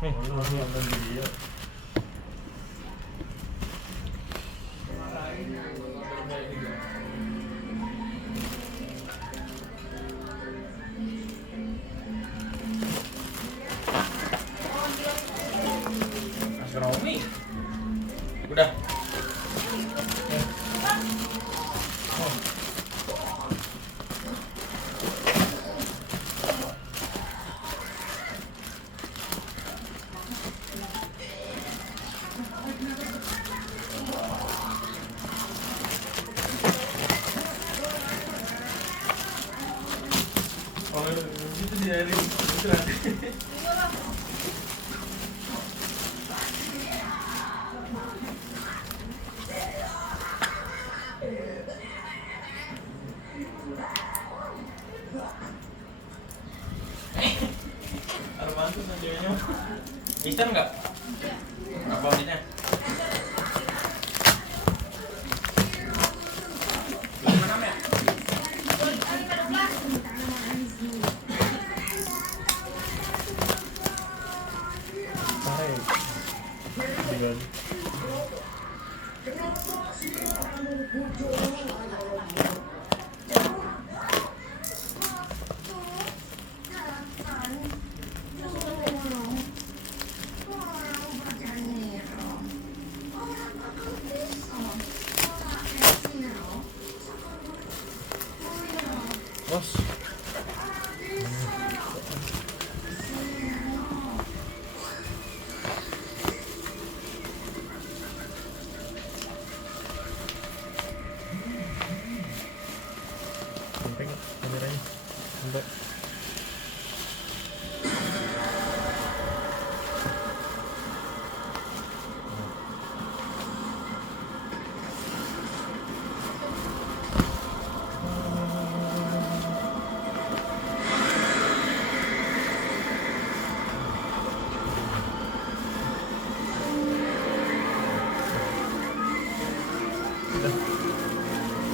Nih, nonton video. Mas Romi. Udah. Oh, itu dari itu nanti. Ada bantu nantinya. Bisa nggak? Apa menitnya? Mana ya? Tarik. Dengan bos. Sampai nggak kameranya? Sampai.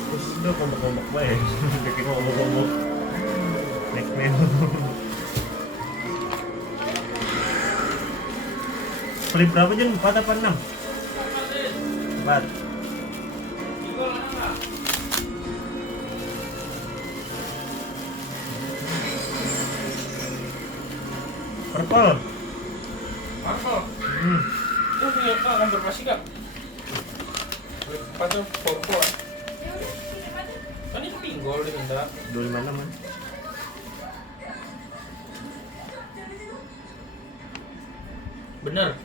Terus udah kompak-kompak baik. Bikin kompak-kompak. Next man. Beli berapa Jen? 4 apa 6? 4. Purple. Marvel. Itu punya akan berpasti kak. Patut foto. Kan itu pinggol di sana. 256 kan? Bener.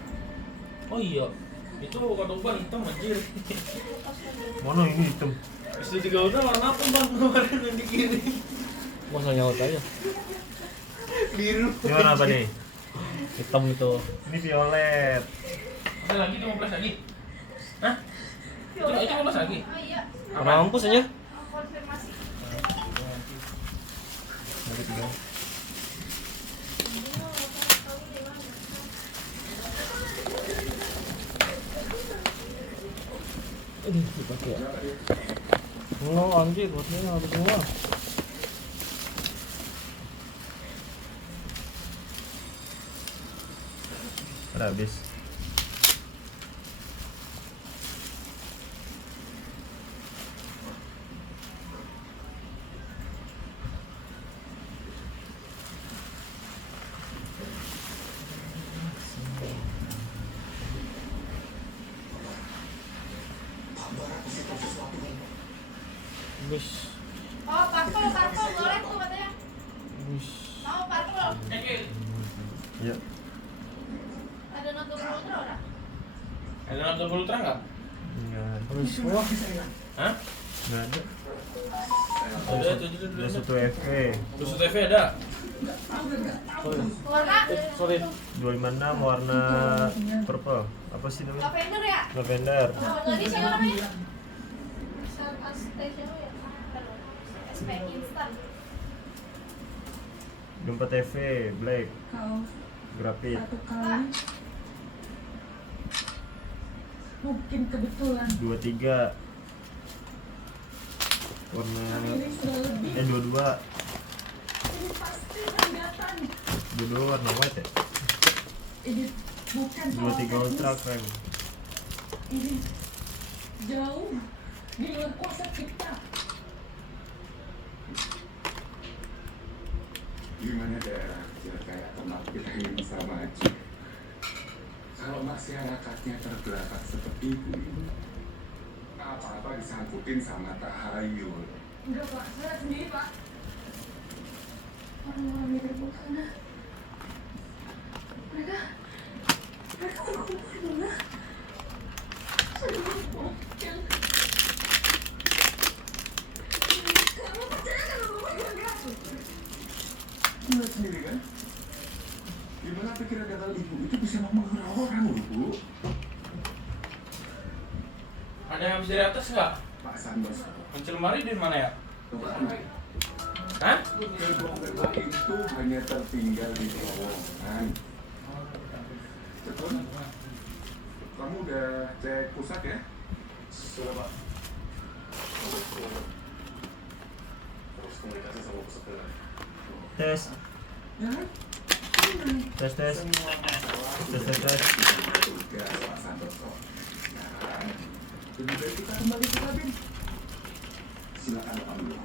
Oh iya. Itu kata Uban hitam anjir. Mana ini hitam? Bisa juga udah warna apa bang kemarin yang dikirim? Masa nyaut aja. Biru. Ini warna apa nih? Hitam itu. Ini violet. Ada lagi 15 lagi. Hah? Itu 15 lagi. Oh iya, Warna mampus aja. konfirmasi. Ada 3. Aduh, dipakai. No, anjir, buatnya habis semua. Udah habis. Bus. Oh, parpol boleh tuh katanya. Bus. Mau parpol? Iya. Ada nonton ultra udah? Ada nonton ultra nggak? Enggak. Habis semua. Hah? Enggak ada. Ada Udah 1 FE. Tusuk TV ada. Warna? Sorry. 256 warna purple. Apa sih namanya? Lavender ya? Lavender. Lagi siapa namanya? Station ya? SP instan. 24 TV black. Grafit. Satu kali mungkin kebetulan 23 warna ini sudah lebih 22 ini pasti kelihatan 22 warna white ya? Ini bukan 2-3 soal ultra teknis. frame. Ini jauh di luar kuasa kita. Gimana daerah kecil kayak tempat kita ini bisa maju kalau masyarakatnya terbelakang seperti ibu-ibu? Apa-apa disangkutin sama tahayul. Enggak Pak, saya sendiri Pak. Orang-orang di gerbong sana. Mereka berkumpul di mana? Saya mau yang kamu percaya kalau Bapak bilang gitu? Lihat sendiri kan? Gimana pikiran gagal ibu itu bisa mempengaruhi orang loh, Bu? Ada yang habis dari atas nggak? Pak Sandos, Kunci lemari di mana ya? gerbong Hah? itu hanya tertinggal di terowongan. Betul? Kamu udah cek pusat ya? Sudah, Pak. Terus komunikasi sama pusat ya? Tes. Tes tes. Semua masalah Tes. tugas Pak Santoso. Nah, lebih baik kita kembali ke kabin. Silakan Pak dulu.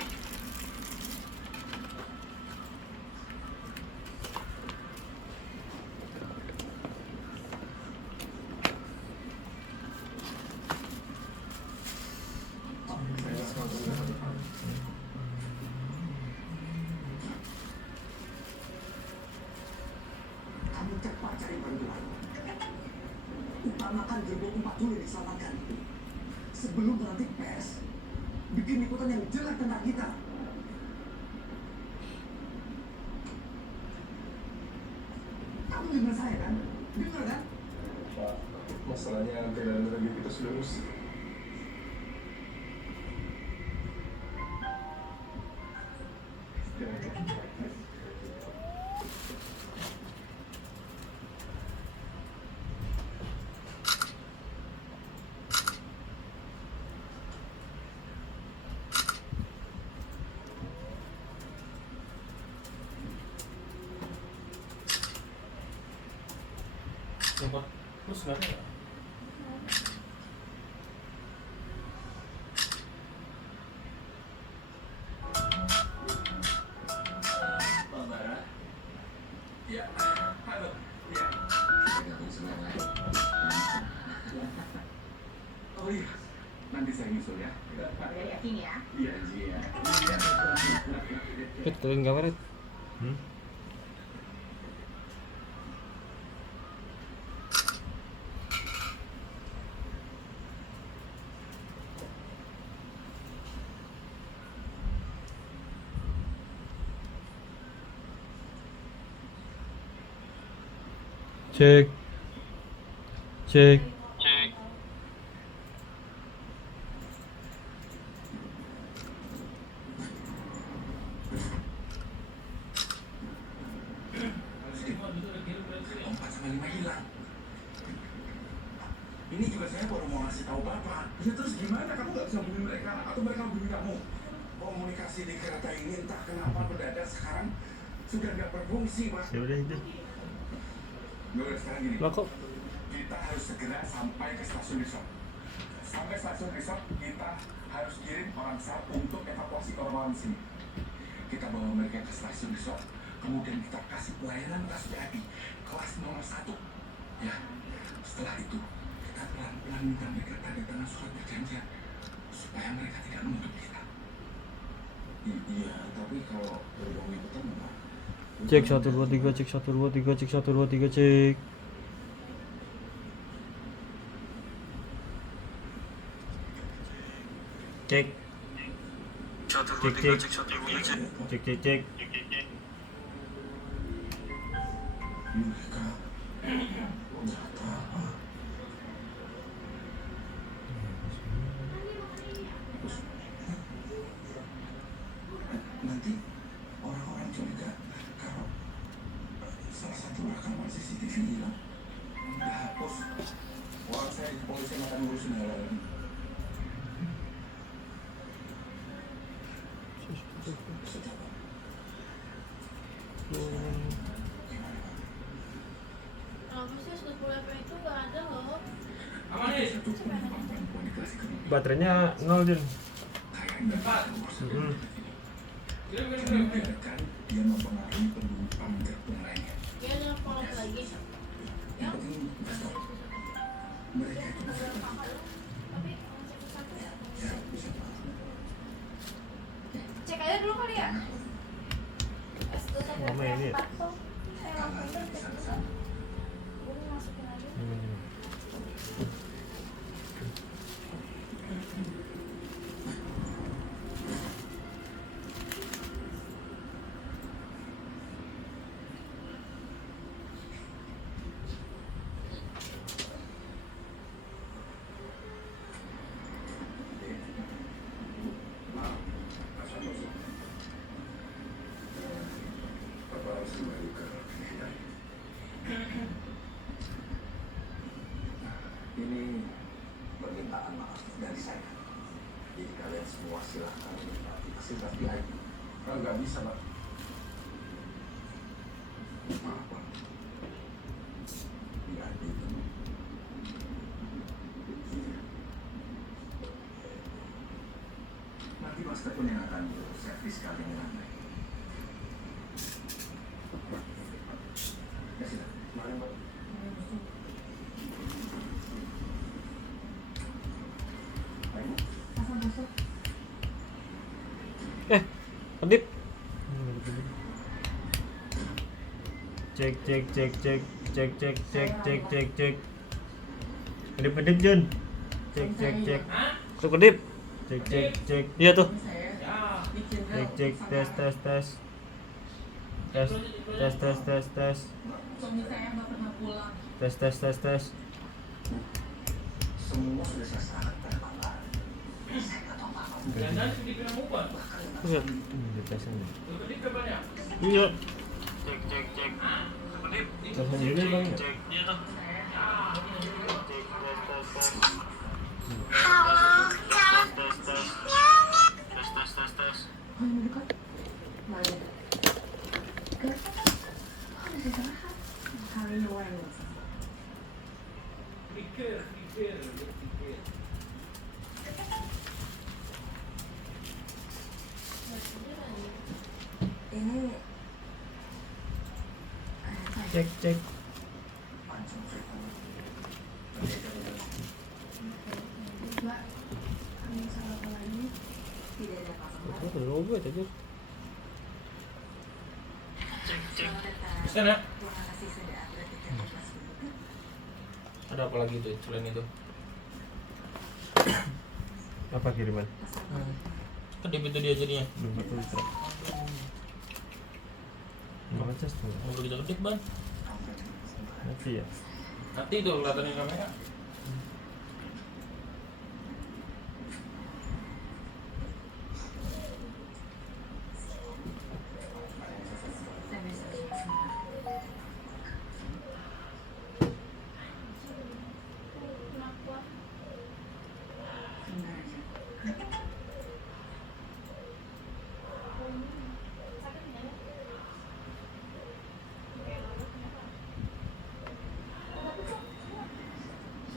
Kamu cepat cari bantuan. Utamakan gerbong 4 dulu yang diselamatkan. Sebelum nanti pers bikin liputan yang jelek tentang kita. Kamu dengar saya kan? Dengar kan? Pak, masalahnya antena radio kita sudah rusak. Tempat terus nggak ada. Pak Bara. Ya, halo. Ya. Kita gabung semua ya. Oh iya, nanti saya nyusul ya. Ya yakin ya. Iya, iya. Iya. Betul nggak Maret? Hmm? Cek. Cek. Empat sama 5 hilang. Ini juga saya baru mau ngasih tahu Bapak. Ya terus gimana? Kamu nggak bisa hubungi mereka atau mereka hubungi kamu? Komunikasi di kereta ini entah kenapa mendadak sekarang sudah nggak berfungsi, Pak. Ya udah itu. Nggak udah sekarang gini. Lah kok Kita harus segera sampai ke stasiun resort. Sampai stasiun resort, kita harus kirim orang SAR untuk evakuasi orang-orang sini. Kita bawa mereka ke stasiun resort, kemudian kita kasih pelayanan kelas VIP, kelas nomor 1. Ya, setelah itu kita pelan-pelan minta mereka tanda tangan surat perjanjian supaya mereka tidak menuntut kita. Iya, tapi kalau berbong ikutan enggak. cek 1 2 3 cek 1 2 3 cek 1 2 3 cek. Cek. Cek. Mereka ternyata nanti orang-orang curiga kalau salah satu rekaman CCTV hilang dihapus. Orang saya di kepolisian akan ngurusin hal ini. Sudah, Pak. Gimana, Pak? Kenapa sih 10 FM itu nggak ada loh? Aman nih. Satu pun kemampuan di kelas ekonomi. Baterainya 0 Jun. Kayaknya Cepat. Mm-mm. Kirim. Karena membedakan dia mempengaruhi penumpang gerbong lainnya. Dia ada follow lagi. Yang penting besok mereka itu bisa Tapi satu ya. ya bisa Cek aja dulu kali ya. Lama ini ya? Saya langsung cek dulu. Gue masukin aja. maaf asal masuk. Papa harus kembali ke Hindari. Ini permintaan maaf dari saya. Jadi kalian semua silahkan menikmati fasilitas VIP. Kalau nggak bisa, Pak. Maaf, Pak. VIP itu. Nanti Mas Kepun yang akan servis kalian dengan baik. Ya sudah, mari Pak. Ayo. Kedip. Cek cek cek cek cek cek cek cek cek cek. Kedip kedip Jun. Cek cek cek. Tuh kedip. Cek cek cek. Iya tuh. Ya. Cek cek tes tes tes. Tes tes tes tes tes. Suami saya nggak pernah pulang. Tes tes tes tes. Semua sudah saya serahkan pada Bapak. Saya nggak tahu apa. Dan dibilang ubah. Iya. Ini tesnya. Kedip berapa? Iya. Cek. Kedip. Tesnya ini bang. Iya tuh. Tes. Malah dekat. Harus istirahat. Hari ini orang Pikir. ini Cek cek. Mbak, kami salah apa lagi? Tidak ada apa-apa. Itu udah obat aja. Selamat datang. Bisa nak? Terima kasih sudah upload tiket kelas berikut. Ada apa lagi tuh selain itu? Apa kiriman? Kedip itu dia jadinya. Belum betul itu. Nggak ngecas tuh. Mau begitu kedip ban? Nanti ya. Nanti tuh kelihatan di kamera. Saya bisa sebentar. Kenapa? Sebentar aja. Sakit nggak? Kayak lalu kenapa? Tapi kok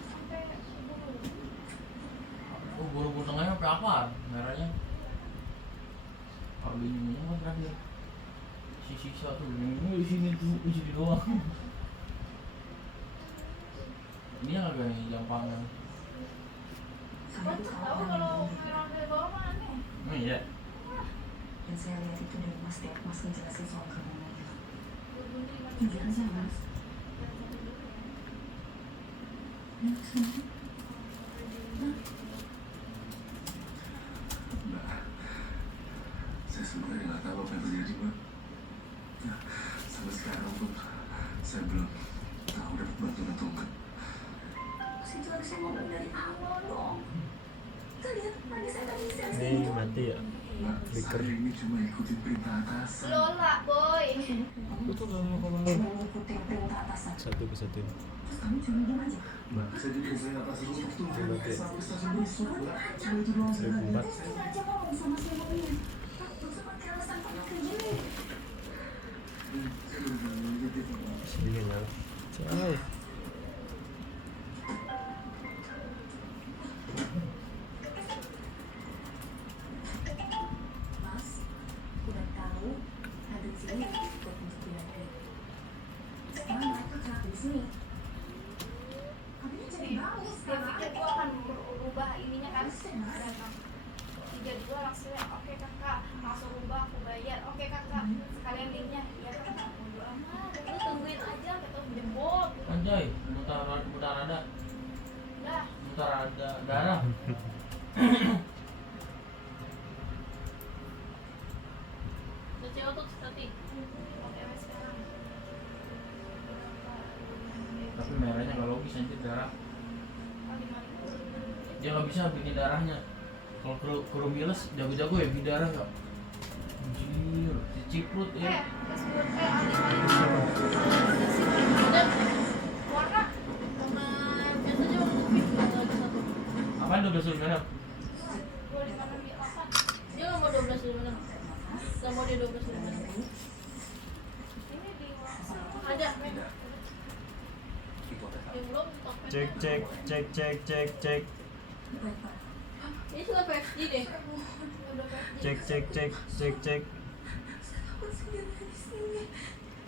sampai subuh? Oh, buru-buru tengahnya sampai apa? Merahnya. Kalau minumnya kan terakhir. Sisa tuh, minumnya di sini tuh, di sini doang. Ini yang agak nih jampangan. Saya Kok tuh tahu kalau merah dari bawah mah aneh? Oh iya. yang saya lihat itu dari Mas Tiap Mas ngejelasin soal kamu mobil. Berbunyi lagi. Jujur aja Mas. Ya, kesana. Mbak, saya sebenarnya nggak tahu apa yang terjadi, Mbak. Nah, sampai sekarang pun saya belum tahu dapat bantuan atau enggak. Situ harusnya ngomong dari awal dong. Kalian tadi saya tadi saya Ini mati ya. Mbak, Speaker. saya ini cuma ikutin perintah atasan. Lola, boy. Aku tuh nggak mau ngomong. cuma ngikutin perintah atasan. Satu kesatuin. Terus kamu cuma diam aja. Mbak. Saya juga perintah atasan untuk tunggu Oke. sampai stasiun besok, Mbak. Cuma itu doang saya. 2004. Terus kita aja ngomong sama si mobilnya. Terus pakai alasan panas kayak gini. Saya benar-benar ingat itu, Mbak. Sedihnya nyala. Jauh. datang 32 langsung ya, oke kakak, langsung ubah aku bayar, oke kakak, sekalian linknya, iya kakak, bodo amat, lu tungguin aja, kata jebol, Anjay, mutar ada. dah, Mutar ada darah. Cuci otot tadi. oke wes sekarang, Tapi merahnya nggak logis anjir darah. oh 5.000, Dia nggak bisa bikin darahnya. Kalau Kurumiles jago-jago ya bikin darah nggak? Anjir, si Ciprut ya. Facebook, Dan warna, sama biasanya waktu fit nggak ada satu. Apaan 12 merah? 25.8, Dia nggak mau 12 dulu menang. Nggak mau dia 12 dulu menang. ini di WhatsApp, Ada. Itu ada Yang belum stok. Cek cek cek cek cek cek Ini sudah PSG deh. udah PSG, cek cek cek cek cek Takut sendiri di sini.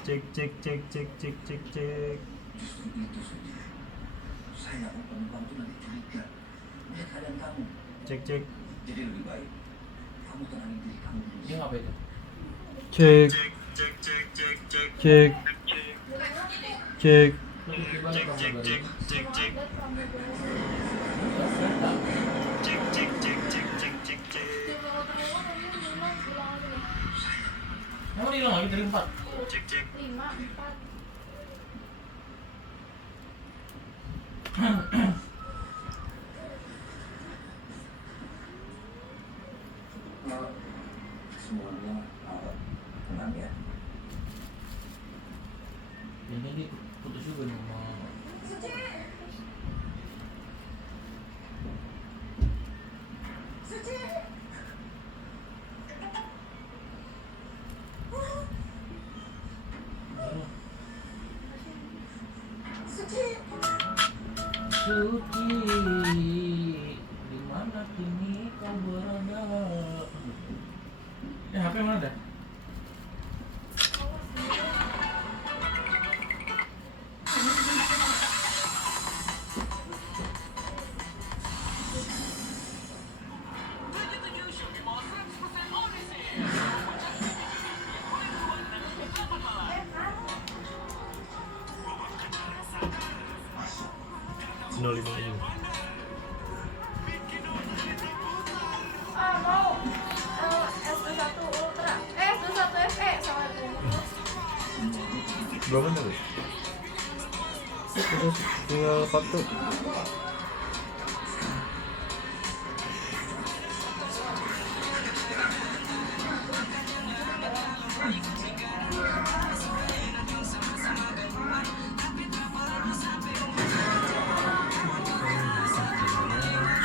cek cek cek cek cek cek cek. Justru itu saja. Saya nggak mau penumpang itu nanti curiga melihat keadaan kamu. Cek cek Jadi lebih baik kamu tenangin diri kamu dulu. Dia ngapain itu? cek cek cek cek cek cek cek Lu gimana kamu cek baru? cek cek cek buat kamu dulu. cek cek cek cek cek cek cek. Tim yang waktu ngomong kamu bilang aja nih. Emang dia hilang lagi dari 4? Cek cek 5, 4, Semuanya tenang ya. Ini dia putus juga nih sama Suci, di mana kini kau berada? HP mana dah? nol lima ini. mau S21 Ultra, S21 FE sama Berapa menit? Udah tinggal 4 tuh.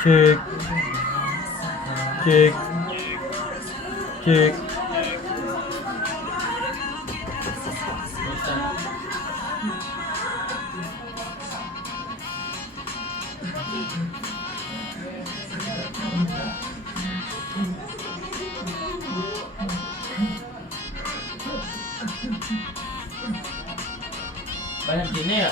Cek cek cek Banyak jinnya ya?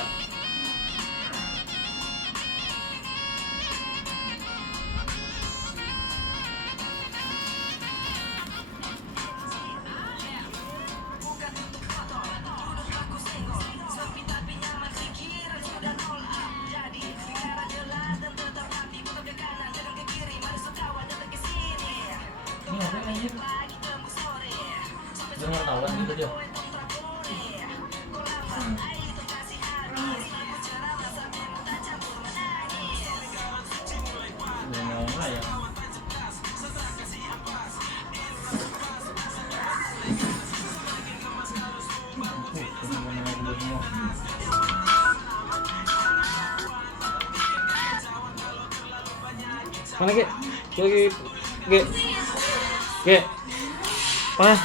Ini ngapain anjir? Dia wartawan gitu dia. Nggak ya. mana Ge? Lagi Ge. Ge. Mana?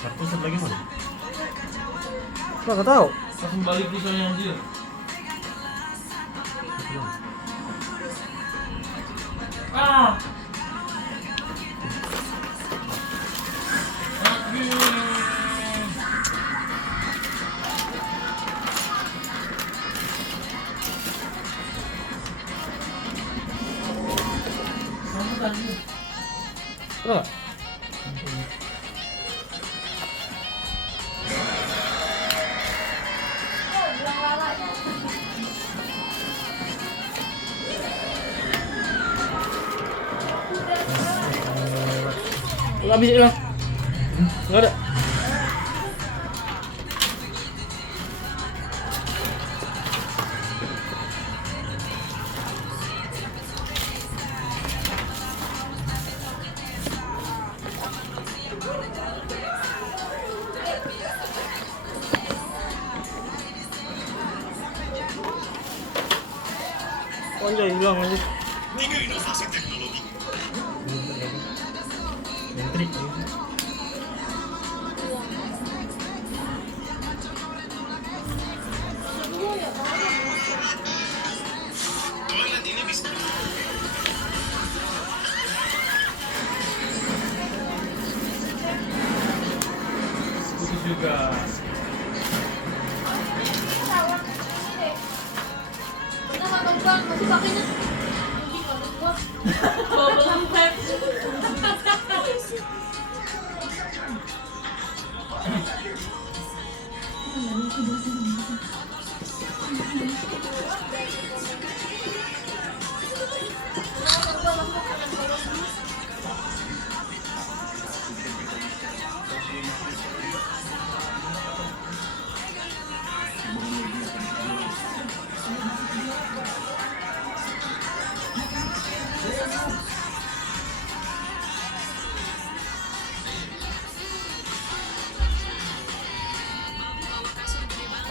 Kartu set lagi mana? Nggak tahu. Langsung balik di soalnya anjir. Ah. Anjir. bukan ini. Enggak. Oh, bilang lalanya. Habis hilang. Enggak ada. Anjay, hilang anjir. Menteri. Itu juga. Salah ini deh. Bener kata gua, masih pakainya. Ini kata gua. Bubble wrap.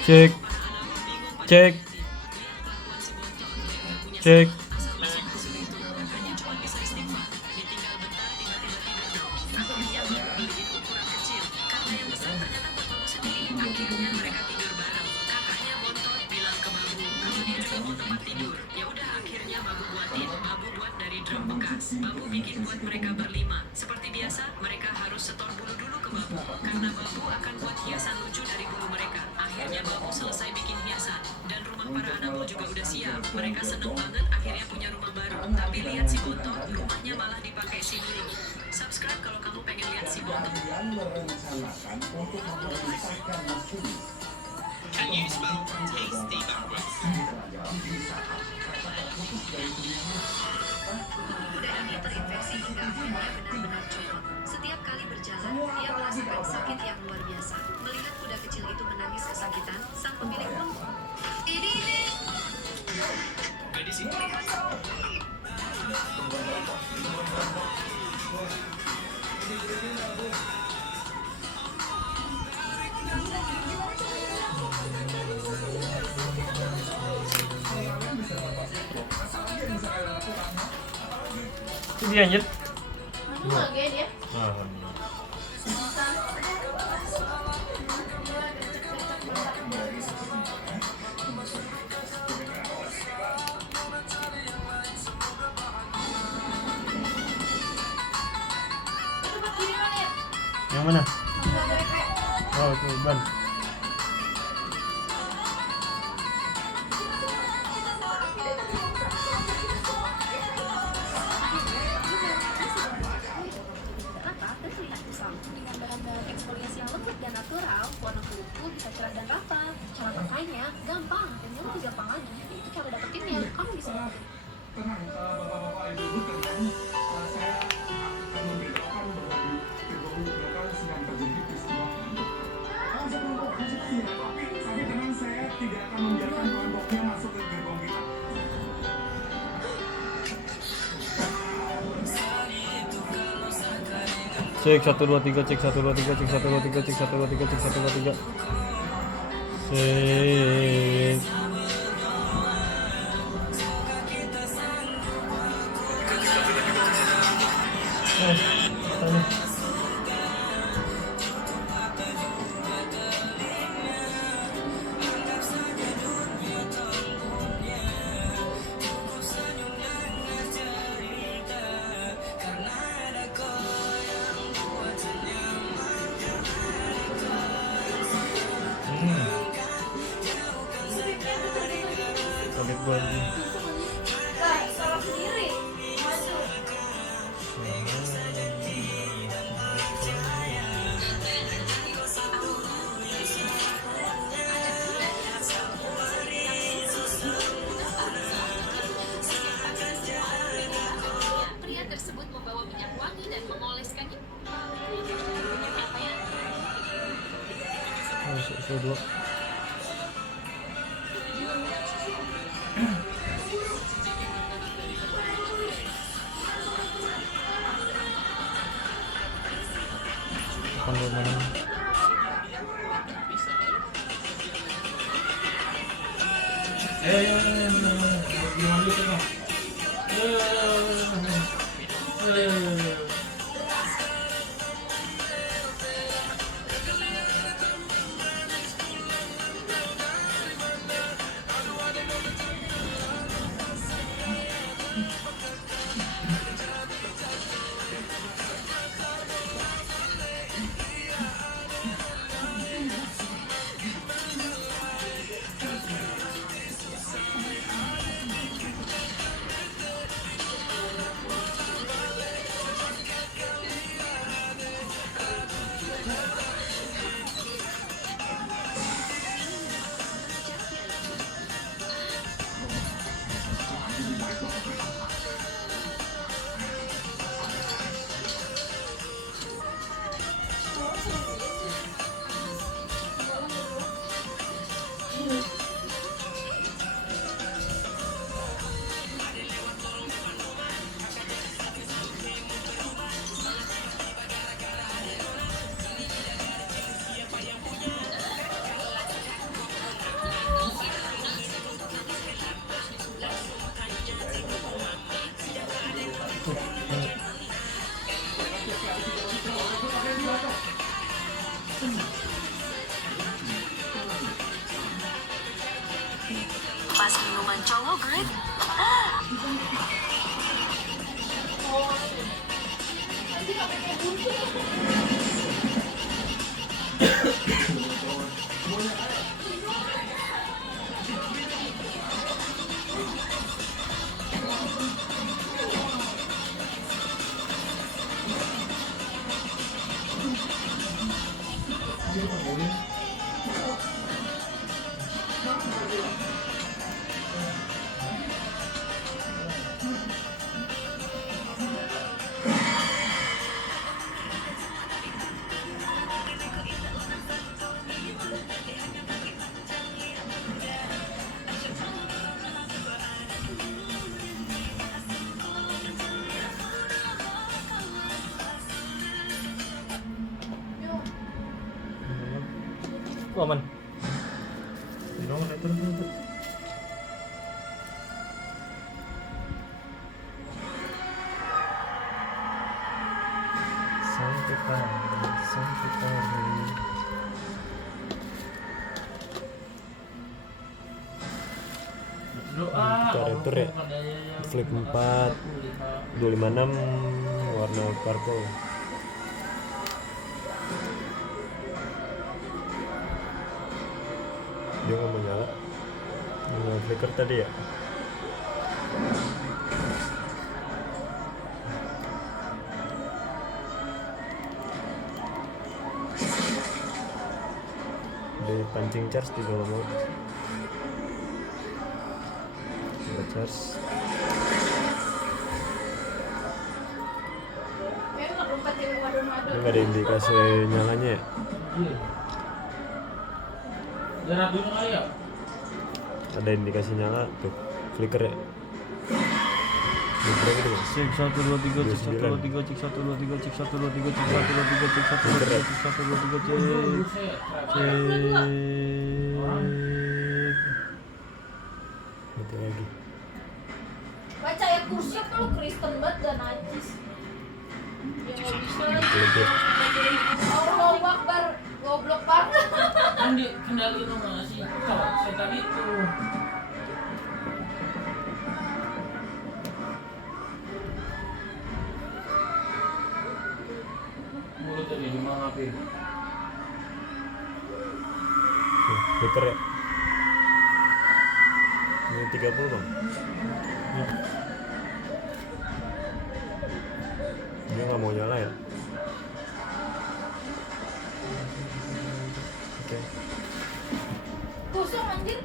Cek. Cek. Cek. Babu bikin buat mereka berlima. Seperti biasa, mereka harus setor bulu dulu ke Babu. Karena Babu akan buat hiasan lucu dari bulu mereka. Akhirnya Babu selesai bikin hiasan. Dan rumah para anak bulu juga udah siap. Mereka seneng banget akhirnya punya rumah baru. Tapi lihat si Bontot, rumahnya malah dipakai si Yuli. Subscribe kalau kamu pengen lihat si Bontot. Kalian merencanakan untuk memisahkan Mas Yuli. Can you spell tasty backwards? Pemuda ini terinfeksi hingga akhirnya benar-benar copot. Setiap kali berjalan, dia merasakan sakit yang luar biasa. Melihat kuda kecil itu menangis kesakitan, sang pemilik pun gadis itu Ini anjir. Mana lagi dia? Tempat kiri mana ya? Yang mana? Tempat mereka. Oh, itu ban. Dengan bahan-bahan eksfoliasi yang lembut dan natural, warna kulitku bisa cerah dan rapat. Cara pakainya gampang dan yang lebih gampang lagi, yaitu cara dapetinnya. Kamu bisa dapetin. Tenang, bapak-bapak ibu tenang. Saya akan memberitahukan bahwa di gerbong belakang sedang terjadi peristiwa. Tapi tenang, saya tidak akan membiarkan kelompoknya masuk ke gerbong kita. Cek 1 2 3, cek 1 2 3, cek 1 2 3, cek 1 2 3, cek 1 2 3. Cek. Tanya. Kaget gua anjing. Lah, salah sendiri. Maju. Pria tersebut membawa minyak wangi dan mengoleskannya. Dua. Mana? Gimana dulu kan? Pas minuman cowok Greg. Aman. Dong, turun. Sampai pagi. Karakter ya. Flip 4 256 warna purple. Dia nggak mau nyala flicker tadi ya. Di pancing charge juga nggak mau. Coba charge. Ini nggak ada indikasi nyalanya ya. Ada indikasi nyala tuh flicker ya. Cek 1 2 3 cek 1 2 3 cek 1 2 3 cek 1 2 3 cek 1 2 3 cek 1 2 3 cek 1 2 3 cek. Mati lagi. Baca ayat kursi apa lu Kristen banget dan najis. Ya nggak bisa lagi. Allahu Akbar, goblok banget. Kan dikendaliin sama si setan itu. Mulutnya dia gimana Pi? Flicker ya. Ini 30 bang. nggak mau nyala ya. Oke. Kosong anjir.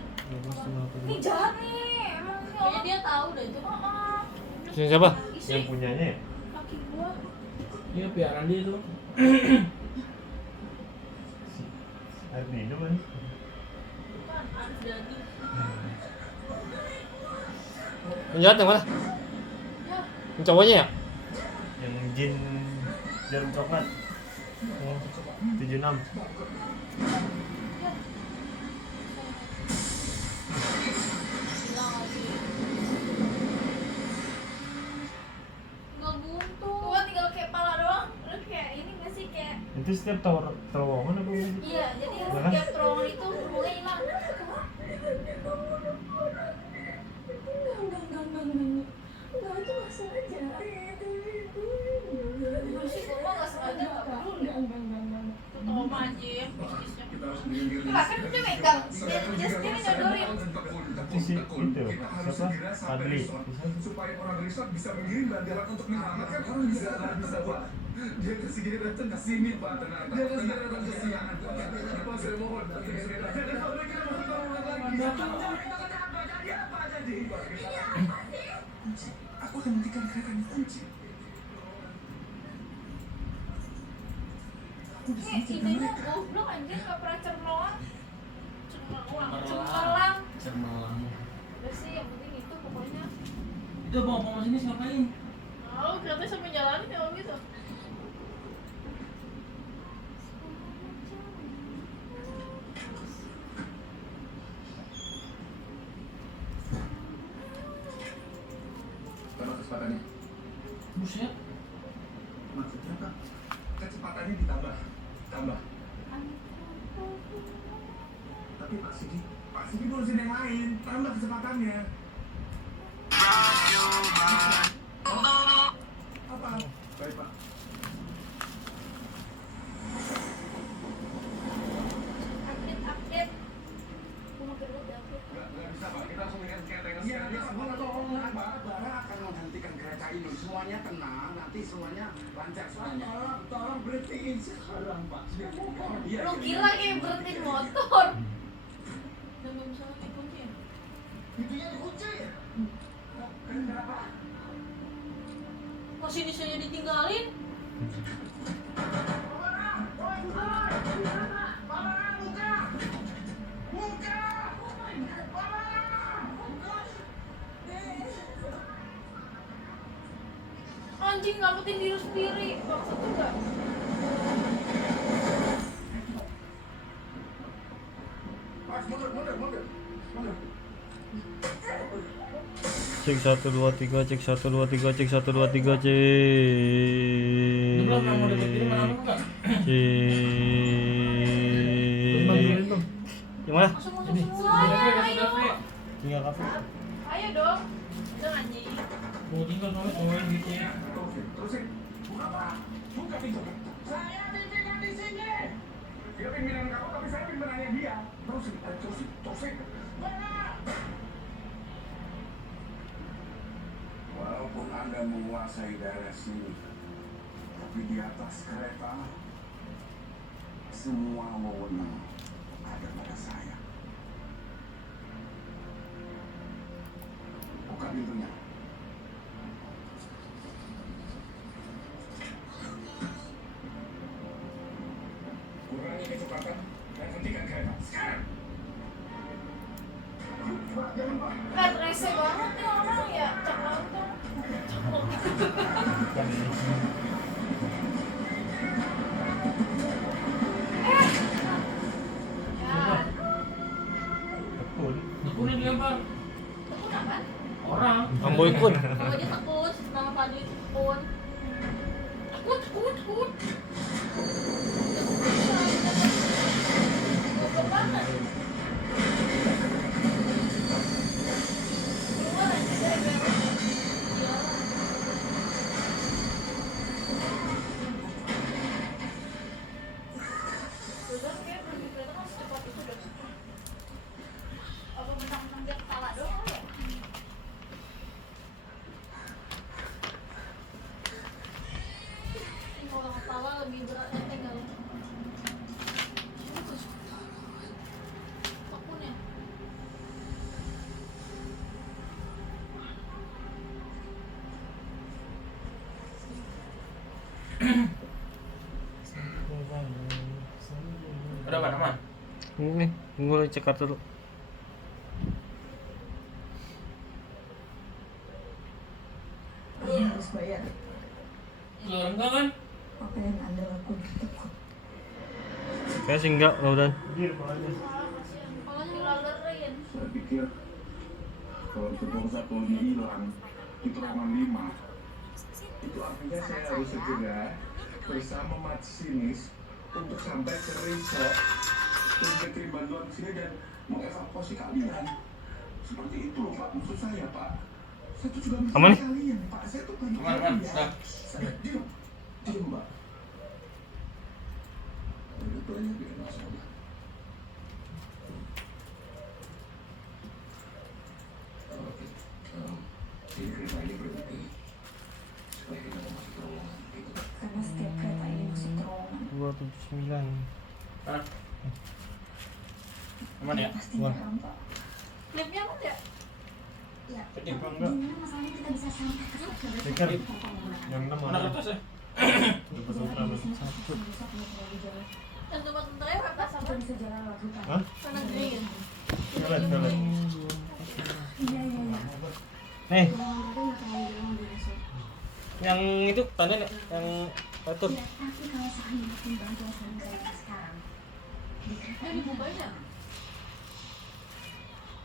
Ini jahat nih. Emang ini Kayaknya orang. dia tahu dah itu. Ini siapa? Yang punyanya ya? Laki gua. Iya piaraan dia itu. Air minum kan? Bukan, harus daging. Penjahat yang mana? Ya, Yang cowoknya ya? Yang jin jarum coklat. 76. bilang lagi. Nggak buntu. Gua tinggal kayak pala doang. Lu kayak ini nggak sih kayak Itu setiap terowongan apa enggak sih? iya, jadi Mana? setiap terowongan itu mulai hilang. Enggak, itu nggak sengaja. Lu sih gua nggak sengaja nggak peduli. Tuh Oma anjir, bisnisnya. Lah kan dia megang, dia sendiri nyodorin. Itu sih itu siapa? Fadli. Supaya orang resort bisa mengirim banderan untuk menyelamatkan orang bisa Pak. Dia kesini datang ke sini Pak. Dia kesini datang ke sini. Pak saya mohon. Aku akan hentikan keretanya kunci. Ini idenya goblok anjir, nggak pernah cermelang. Cermelang. Cermelang. Udah sih, yang penting itu pokoknya. Itu bawa mama sini ngapain? Oh, katanya sampai jalanin kalau gitu. Berapa kecepatannya? Buset. Maksudnya apa? Kecepatannya ditambah. Tambah. Tapi Pak Sigi ngurusin yang lain. Tambah kecepatannya. Apa? Baik Pak. Update. Gua mau kedua update. Nggak bisa Pak. Kita langsung lihat keretanya. Iya, dia semua tolong Pak. Bara akan menghentikan kereta ini. Semuanya tenang. Nanti semuanya lancar semuanya. Tolong berhentiin sekarang Pak. Iya. Lu gila kayak berhentiin motor. Dan nggak bisa lagi kunci ya? Pintunya dikunci. Kenapa? Kok sini saya ditinggalin? Anjing ngelametin diri sendiri. Maksud juga. Mas, mundur. Cek 1 2 3, cek 1 2 3, cek 1 2 3, cek. Itu belum pernah mau deket kiri mana bukan? Cek. Yang mana? Masuk Ini. semua. Ayo. Tinggal kafe. Ayo dong. Udah anjing. Mau tinggal sama cowoknya gitu ya. Terusin. Buka pintu. Saya pimpinan di sini. Dia pimpinan kamu, tapi saya pimpinannya dia. Terusin. Walaupun Anda menguasai daerah sini, tapi di atas kereta, semua wewenang ada pada saya. Buka pintunya. Kurangi kecepatan dan hentikan kereta. Sekarang! Jangan Pak. Kan rese banget nih orang ya. Cek langsung. Ya. Tekun. Tekunnya dilempar. Tekun apa? Orang. Amboy kun. Kalau aja tekun, nama Fadli tekun. Tekun. Goblok banget. Keluar aja dari belakang. Udah kayak berhenti kereta kan secepat itu udah. Apa mentang-mentang dia kepala doang ya? lebih berat enteng kali. Bagus. Vakumnya. Udah aman. Ini gue cek kartu dulu. Anda harus bayar. Kalau enggak kan? Apa yang Anda lakukan itu kok? Kayaknya sih enggak, udah. Gir palanya. Kepalanya dilalerin. Saya pikir kalau gedung satu ini hilang di terowongan 5, itu artinya saya harus segera bersama masinis untuk sampai ke resort untuk kirim bantuan ke sini dan mengevakuasi kalian. Seperti itu loh Pak, maksud saya Pak. Saya tuh juga Aman nih? kalian Pak, saya tuh bantu Aman, kalian. dah. Saya diam Pak. Udah banyak bikin masalah. Oke, ini kereta ini berhenti supaya kita mau masuk terowongan gitu. Karena setiap kereta ini masuk terowongan, 279. Hah? Aman ya? pasti Wah. nyeram Pak. Klipnya kan ya? Ya, Jadi, tapi enggak. gimana masalahnya kita bisa sampai ke stasiun resort Dekat. tanpa menggunakan Yang 6 Mana mana? kertas ya? Dapat ultra tuh. Yang tempat tentaranya apa sama? Kita bisa jalan lewat hutan. Hah? Sana green. Violet, violet. Iya, iya, iya. Eh, Terowongan itu nggak terlalu jauh dari resort. yang itu tanda nih, yang atur. Ya, tapi kalau seandainya tim bantuan suami saya sekarang di kereta Dia ini, dibukanya.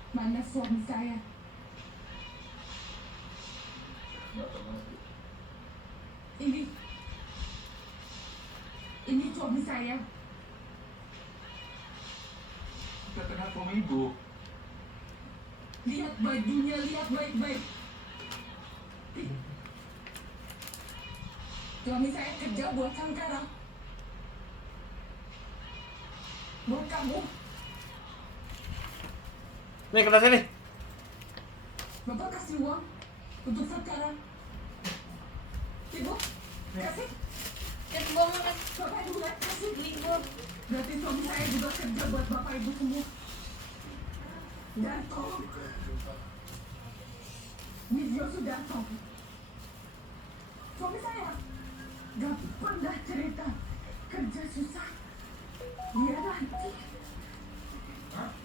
mana suami saya? Ini suami saya. Kita kenapa Ibu? Lihat bajunya, lihat baik-baik. Suami saya kerja buat Sangkara. Buat kamu. Nih kertasnya nih. Bapak kasih uang untuk Sangkara. Ibu, kasih. Lihat buangan kan. Bapak juga kasih libur. Berarti suami saya juga kerja buat bapak ibu semua. Dan tolong, Widyo Sudarto, suami saya gak pernah cerita kerja susah. Dia nanti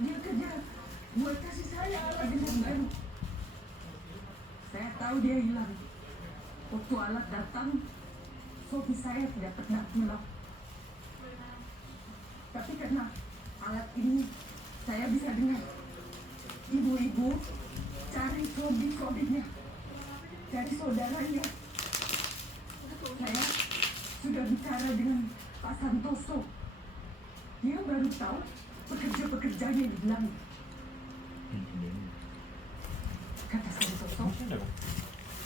dia kerja buat kasih saya alat dengan baru. Saya tahu dia hilang. Waktu alat datang, suami saya tidak pernah pulang. Tapi karena alat ini, saya bisa dengar ibu-ibu cari kode-kodenya dari saudaranya. Saya sudah bicara dengan Pak Santoso. Dia baru tahu pekerja-pekerjanya hilang. Kata Santoso,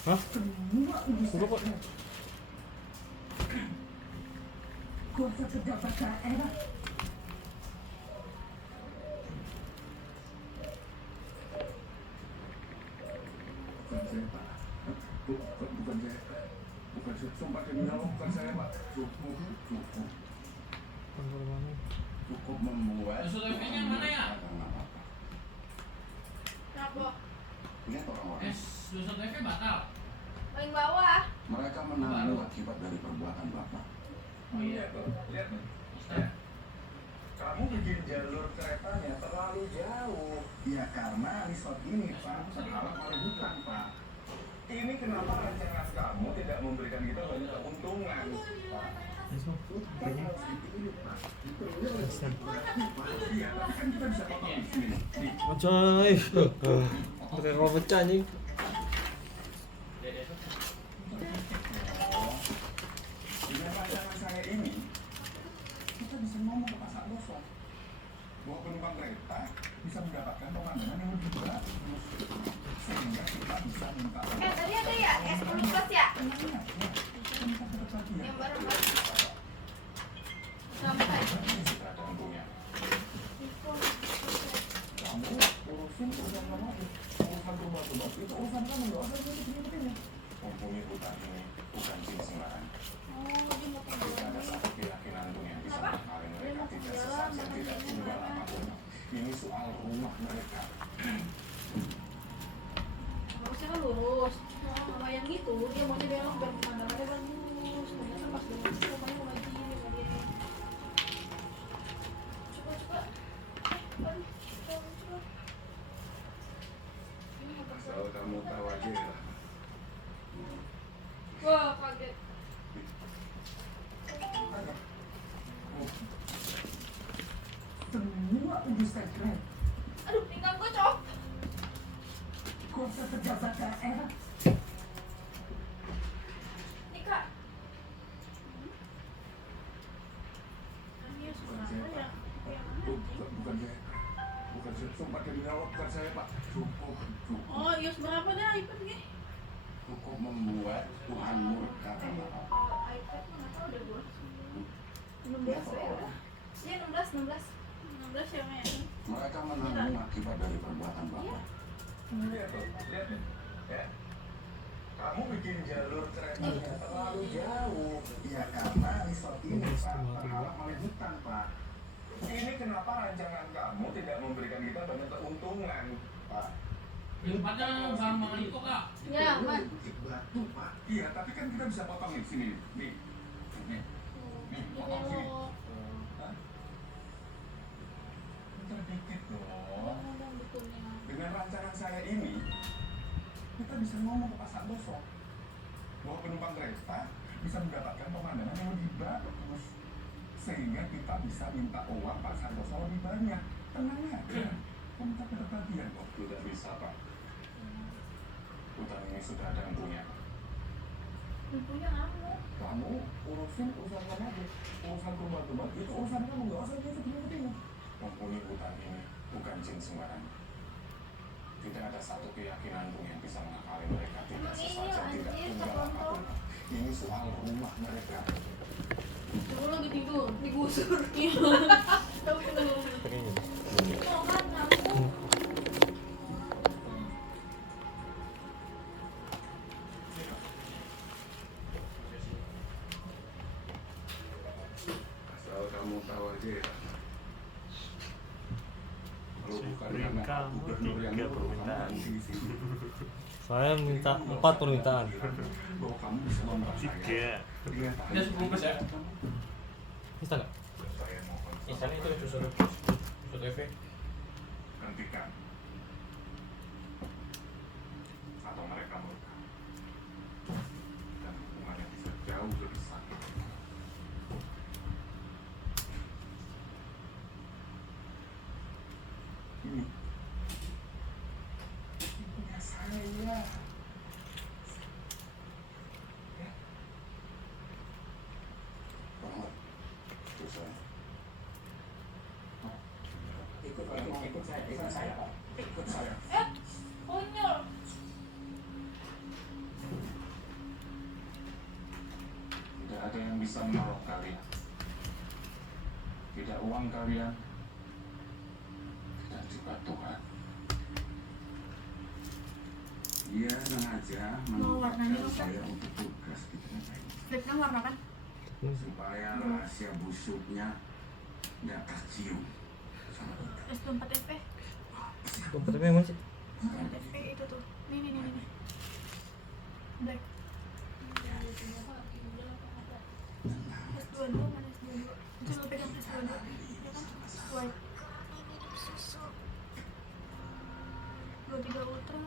Hah? semua urusan Udah, Pak. kuasa pejabat daerah. Bukan saya Pak. Bukan saya. Bukan saya. Sumpah demi Allah bukan saya Pak. Cukup membuat. Susu TV-nya mana ya? Kenapa? Lihat orang-orang. Susu TV batal. Paling bawah. Mereka menanggung akibat dari perbuatan Bapak. Oh iya. Lihat nih. Kamu bikin jalur keretanya terlalu jauh. Ya karena resort ini Pak terhalang oleh hutan Pak. Ini kenapa rancangan kamu tidak memberikan kita banyak keuntungan Pak? Hutan harus dipilih Pak. Dipilih oleh iya, tapi kan kita bisa potong di sini. Nih, Coy. Pakai kau pecah nih. dengan rancangan saya ini, kita bisa ngomong ke Pak Santoso bahwa penumpang kereta bisa mendapatkan pemandangan yang lebih bagus sehingga kita bisa minta Tadi ada ya es plus ya? Yang baru Sampai. kamu urusin urusan kamu urusan rumah itu urusan kamu nggak usah ikut-ikut ini. Mumpuni hutan ini bukan sing sembarang. Oh, dia mau Pada saat sekret Aduh, pinggang gue cop. kuasa pejabat daerah. Nih kak. Yos Bukan berapa saya, ya? Pak. Yang mana anjing? Bukan saya. Bukan saya. Sumpah demi Allah, bukan saya, Pak. Cukup. Oh, Yos berapa dah iPad nih? Cukup membuat Tuhan murka sama Allah. Kalau iPad mah nggak tahu deh gue. 16 ya udah. Iya 16. 16 ya, Maya? Mereka menanggung akibat dari perbuatan Bapak. Lihat tuh, lihat nih. Ya. Kamu bikin jalur keretanya terlalu jauh. Ya karena resort ini Pak berharap oleh hutan Pak. Ini kenapa rancangan kamu tidak memberikan kita banyak keuntungan Pak? Tempatnya sama itu kak. Ya, Mas. Bukit batu Pak. Iya tapi kan kita bisa potong nih sini nih. Nih. Nih potong sini. Belok. Hah? Sedikit dong. Ngomong betulnya. Dengan rancangan saya ini, kita bisa ngomong ke Pak Santoso bahwa penumpang kereta bisa mendapatkan pemandangan yang lebih bagus, sehingga kita bisa minta uang Pak Santoso lebih banyak. Tenang aja, kita kebagian kok. Tidak bisa Pak. Hutan ini sudah ada yang punya. Yang punya kamu. Kamu urusin urusan kamu aja. Urusan rumah-rumah itu urusan kamu, nggak usah kita bingung-bingung. Penghuni hutan ini bukan jin sembarangan. Tidak ada satu keyakinan pun yang bisa mengakali mereka. Tidak sesajen, tidak tunggal apapun. Ini soal rumah mereka. Coba lagi tidur. Digusur. Tahu belum? Pengen. Mau kan kamu. Asal kamu tahu aja ya. Kalau bukan Beri karena kamu gubernur yang 3 nyuruh permintaan. kamu di sini. Saya minta 4 permintaan. Bahwa kamu bisa mempercayai. 3. Dengan Dia 10 ya. Bisa nggak? saya mohon. Misalnya itu susu TV. Hentikan atau mereka murka dan hubungannya bisa jauh lebih sakit. Ini punya saya ya. Banget. Terus saya. Ikut saya, Pak. Ikut saya. Konyol. Tidak ada yang bisa menolong kalian. Tidak uang kalian, dan juga Tuhan. Dia sengaja Mau warnanya menempatkan apa? saya untuk tugas di tempat ini. Lipnya warna kan? Supaya rahasia busuknya nggak tercium sama kita. S24 FP. Komputernya emang sih? FP itu tuh. Nih. Black. S22 mana S22? Coba pegang S22. Ya kan? White. 23 Ultra.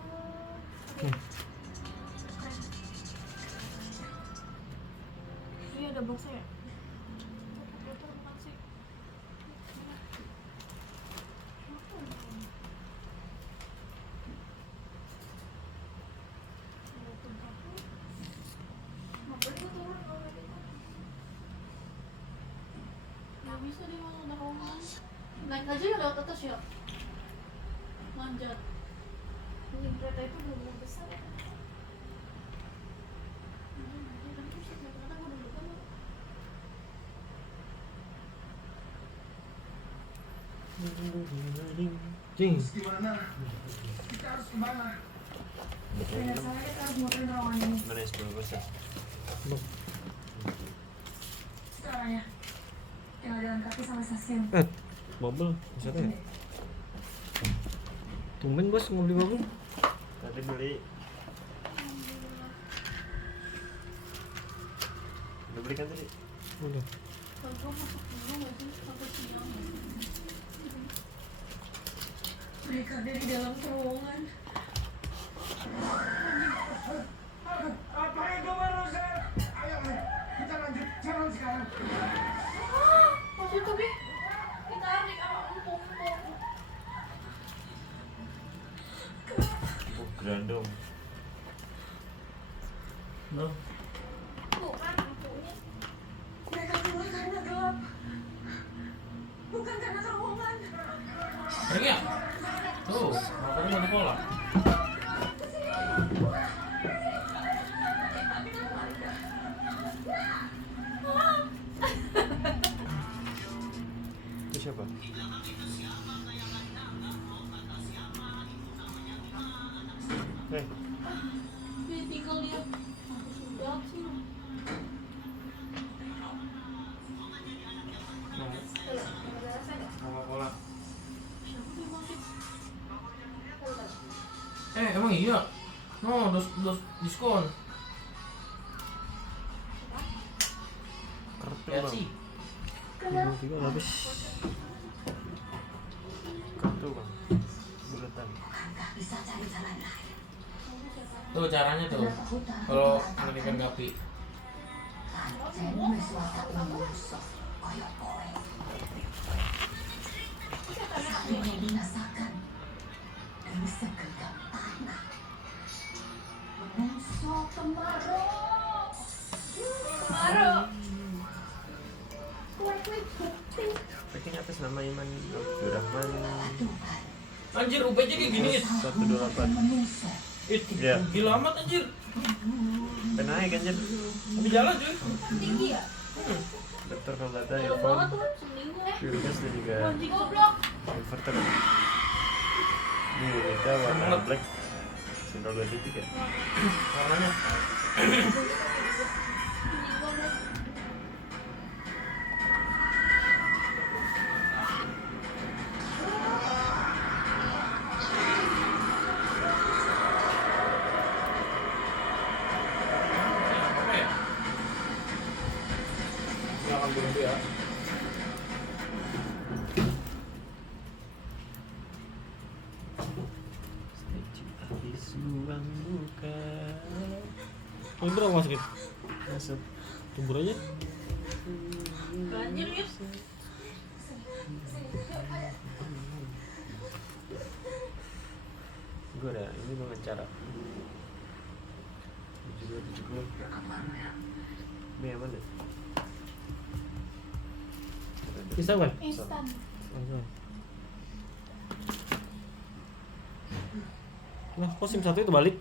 Keren. Ini ada boxnya ya? Ultra bukan sih? Nggak bisa dia mau dorongan. Naik aja ya lewat atas ya. Manjat. Ini kereta itu belum besar ya. Cing. Terus gimana? Kita harus kemana? Seingat saya kita harus muterin terowongan ini. Mana 10%? Sekarang ya. Tinggal jalan kaki sampai stasiun. Bubble, bisa nggak? Tumben bos mau beli bubble? Tadi beli. Udah beli kan tadi? Udah. Kalau gua masuk dulu nggak sih sampai siang. Mereka ada di dalam terowongan. Apa itu barusan? Ayo, kita lanjut jalan sekarang. Pas itu Bi. Ditarik sama empung. berandom. No. Bukan lampunya. Mereka keluar karena gelap. Bukan karena terowongan. Sering ya? Tuh, makanya ada pola. Itu siapa? Dia tinggal dia. Aku sudah sih. Sama pola. Siapa dia masuk? Emang iya? No, dos diskon. Kartu Ya bang. sih. 23 habis. Kartu bang. Buletan. Bukankah bisa cari jalan lain? Tuh caranya tuh. Kenapa hutan? Kalau menghentikan Gapi. Pancen wis watak menungso koyo kowe. Saatnya dirasakan demi segenggam tanah. Menungso kemarau. Kue-kue bukti. Packing atas nama Iman Abdurrahman Anjir, UP jadi gini. 128. Menungso. Iya. Gila amat anjir. Naik anjir. Tapi jalan cuy. Tinggi ya? Dokter Kalbata, Jauh earphone, banget tuh, seminggu ya. Purigas dan juga Goblok. inverter. Ini kita warna black. Sentral 23. Warnanya. Apa ya? Jangan dulu ya. Ruang buka. Oh, itu berapa masuk? Masuk. Tubur aja. Banjir ya. Gue ada ini pengacara. 72 ini yang mana? Bisa kan? Instan. Nah, kok SIM 1 itu balik?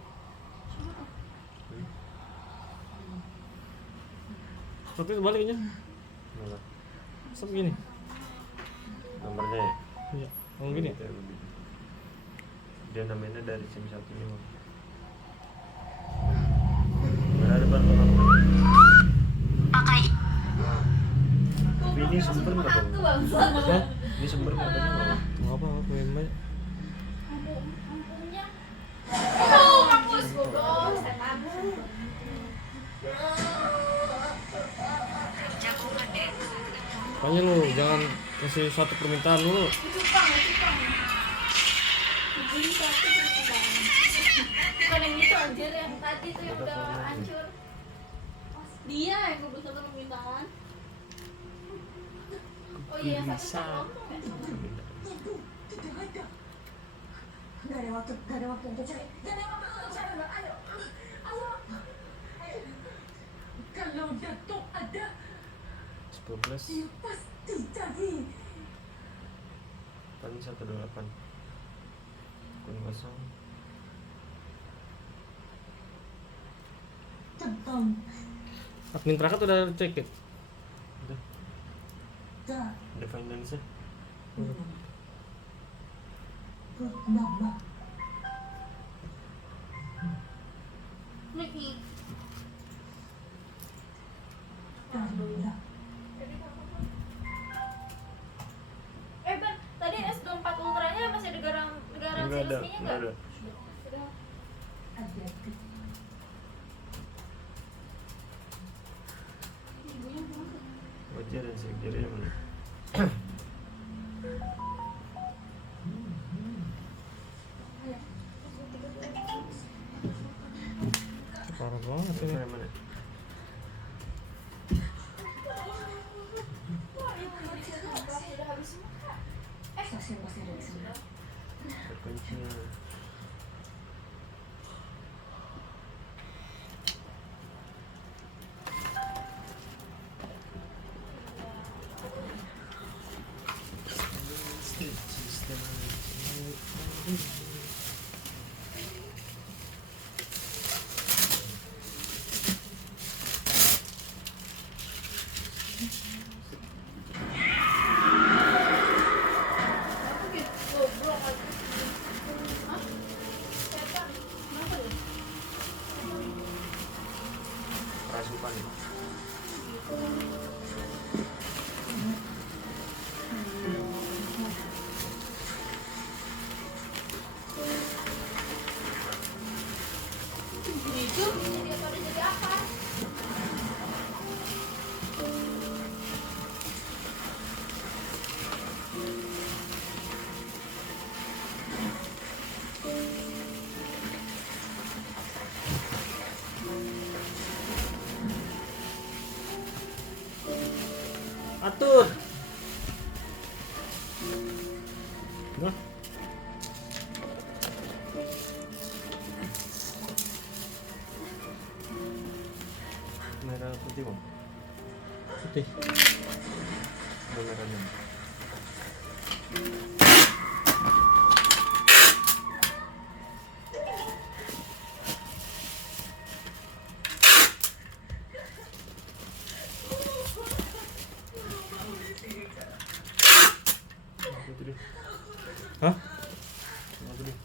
Satu itu balik aja. Mana? Masa begini? Nomornya ya? Iya. Ngomong gini. Gitu ya, begitu. Dia namanya dari SIM 1 ini bang. Berada depan bang. Tapi ini sumber nggak bang? Hah? Ini sumber katanya nggak bang? Mau apa? Apa yang banyak? Lampunya. Aduh, kampus goblok. Setan. Makanya lu jangan kasih satu permintaan dulu. Cupang. Beli satu cupang. Bukan yang itu anjir, yang tadi tuh yang udah hancur. Dia yang gue satu permintaan. Oh iya, yang satu kan ngomong ya? Ibu, tidak ada. Gak ada waktu untuk cari. Gak ada waktu untuk cari. Ayo. Kalau Datuk ada, 10 plus dia pasti cari. paling 128 akun kosong. Tentang Admin Trakat udah cek ya? Udah. tak Ada finance nya. bernama Nih. Taruna. Ben, tadi S24 Ultranya masih ada garansi Enggak ada, resminya enggak ada. Sudah. Ada Ibunya berapa? Wajar dan sekjer yang mana? Parah banget ini. Yang mana? Sudah habis semua, Kak. stasiun masih ada di sana. Terkunci. Apa gitu? Goblok aja. Hah? Setan. Kenapa ya? Rasukan. Gitu. Jadi apa udah jadi apa? Atur. Nah. Merah putih bang. Putih. Ada merahnya. Putih deh. Hah? Putih deh.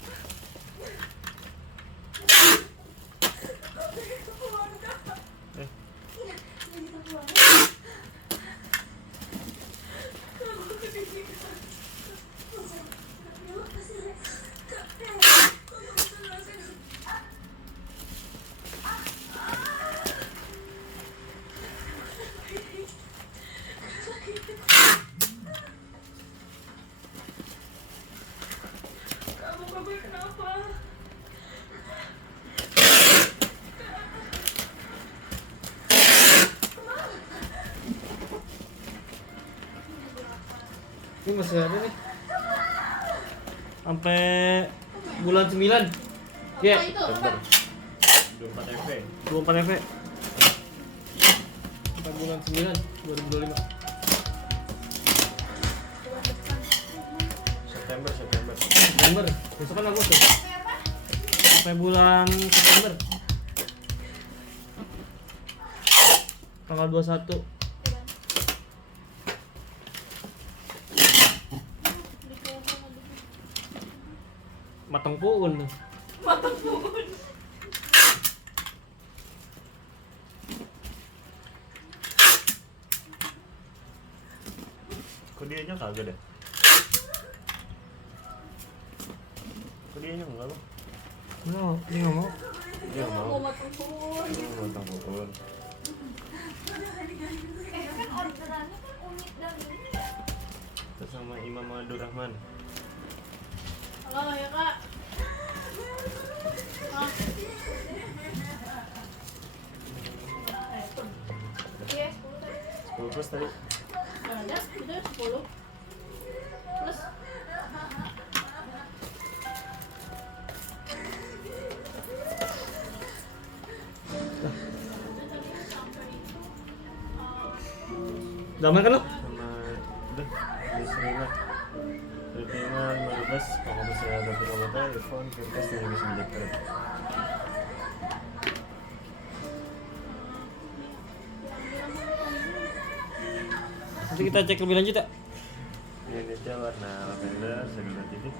Kamu bapak kenapa? Ini masih ada nih. Sampai bulan 9. Ya, Apa itu? Apa? 24 FV. 24 FV. Sampai bulan 9 2025. September. September. Besok kan Agustus. Sampai bulan September. Tanggal 21. Matang puun. Kok dia nya kagak deh? Kok dia nya enggak bang? No, ini nggak mau. Dia nggak mau. Mau matang pun. Matang pukul. Kan orderannya kan unik dan ini ya. Terus sama Imam Abdurrahman. Halo ya kak. Hah? Iya, 10 tadi. 10 plus tadi. Gak ada, udah 10 plus. Damai kan lo? Sama udah di sini lah. Filipina 15 kalau bisa ada kata earphone kertas yang bisa menjadi. Nanti kita cek lebih lanjut ya. Ini warna lavender, segala titik.